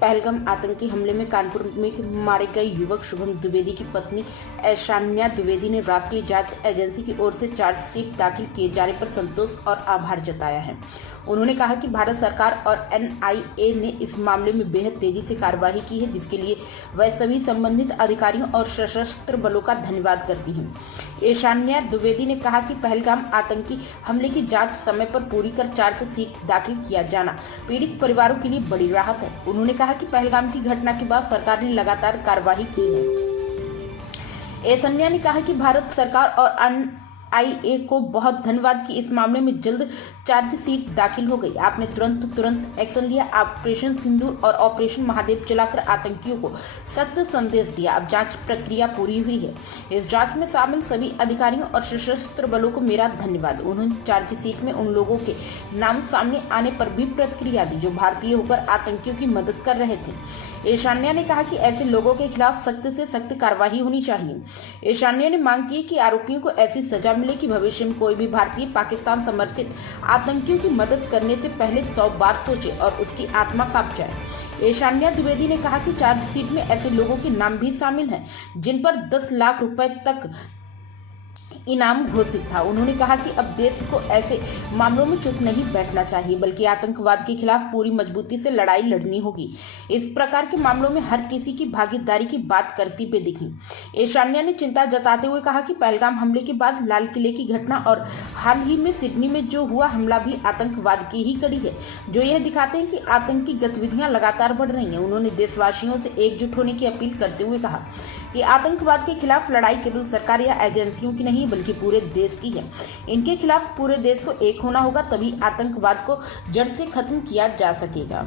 पहलगाम आतंकी हमले में कानपुर में मारे गए युवक शुभम द्विवेदी की पत्नी ऐशान्या द्विवेदी ने राष्ट्रीय जांच एजेंसी की ओर से चार्जशीट दाखिल किए जाने पर संतोष और आभार जताया है। उन्होंने कहा कि भारत सरकार और एनआईए ने इस मामले में बेहद तेजी से कार्रवाई की है, जिसके लिए वह सभी संबंधित अधिकारियों और सशस्त्र बलों का धन्यवाद करती हैं। ऐशान्या द्विवेदी ने कहा कि पहलगाम आतंकी हमले की जांच समय पर पूरी कर चार्जशीट दाखिल किया जाना पीड़ित परिवारों के लिए बड़ी राहत है। उन्होंने कहा कि पहलगाम की घटना के बाद सरकार ने लगातार कार्रवाई की है। ऐशान्या ने कहा कि भारत सरकार और एनआईए को बहुत धन्यवाद कि इस मामले में जल्द चार्जशीट दाखिल हो गई। आपने तुरंत एक्शन लिया। ऑपरेशन सिंदूर और ऑपरेशन महादेव चलाकर आतंकियों को सख्त संदेश दिया। अब जांच प्रक्रिया पूरी हुई है। इस जांच में शामिल सभी अधिकारियों और सशस्त्र बलों को मेरा धन्यवाद। उन्होंने चार्जशीट में उन लोगों के नाम सामने आने पर भी प्रतिक्रिया दी जो भारतीय होकर आतंकियों की मदद कर रहे थे। ऐशान्या ने कहा कि ऐसे लोगों के खिलाफ सख्त से सख्त कार्रवाई होनी चाहिए। ऐशान्या ने मांग की कि आरोपियों को ऐसी सजा मिले कि भविष्य में कोई भी भारतीय पाकिस्तान समर्थित आतंकियों की मदद करने से पहले 100 बार सोचे और उसकी आत्मा कांप जाए। ऐशान्या द्विवेदी ने कहा कि चार्जशीट में ऐसे लोगों के नाम भी शामिल हैं जिन पर 10 लाख रुपए तक इनाम घोषित था। उन्होंने कहा कि अब देश को ऐसे मामलों में चुप नहीं बैठना चाहिए, बल्कि आतंकवाद के खिलाफ पूरी मजबूती से लड़ाई लड़नी होगी। इस प्रकार के मामलों में हर किसी की भागीदारी की बात करती पे दिखी। ऐशान्या ने चिंता जताते हुए कहा कि पहलगाम हमले के बाद लाल किले की घटना और हाल ही में सिडनी में जो हुआ हमला भी आतंकवाद की ही कड़ी है, जो यह दिखाते हैं कि आतंकी गतिविधियां लगातार बढ़ रही हैं। उन्होंने देशवासियों से एकजुट होने की अपील करते हुए कहा कि आतंकवाद के खिलाफ लड़ाई केवल सरकार या एजेंसियों की नहीं बल्कि पूरे देश की है। इनके खिलाफ पूरे देश को एक होना होगा, तभी आतंकवाद को जड़ से खत्म किया जा सकेगा।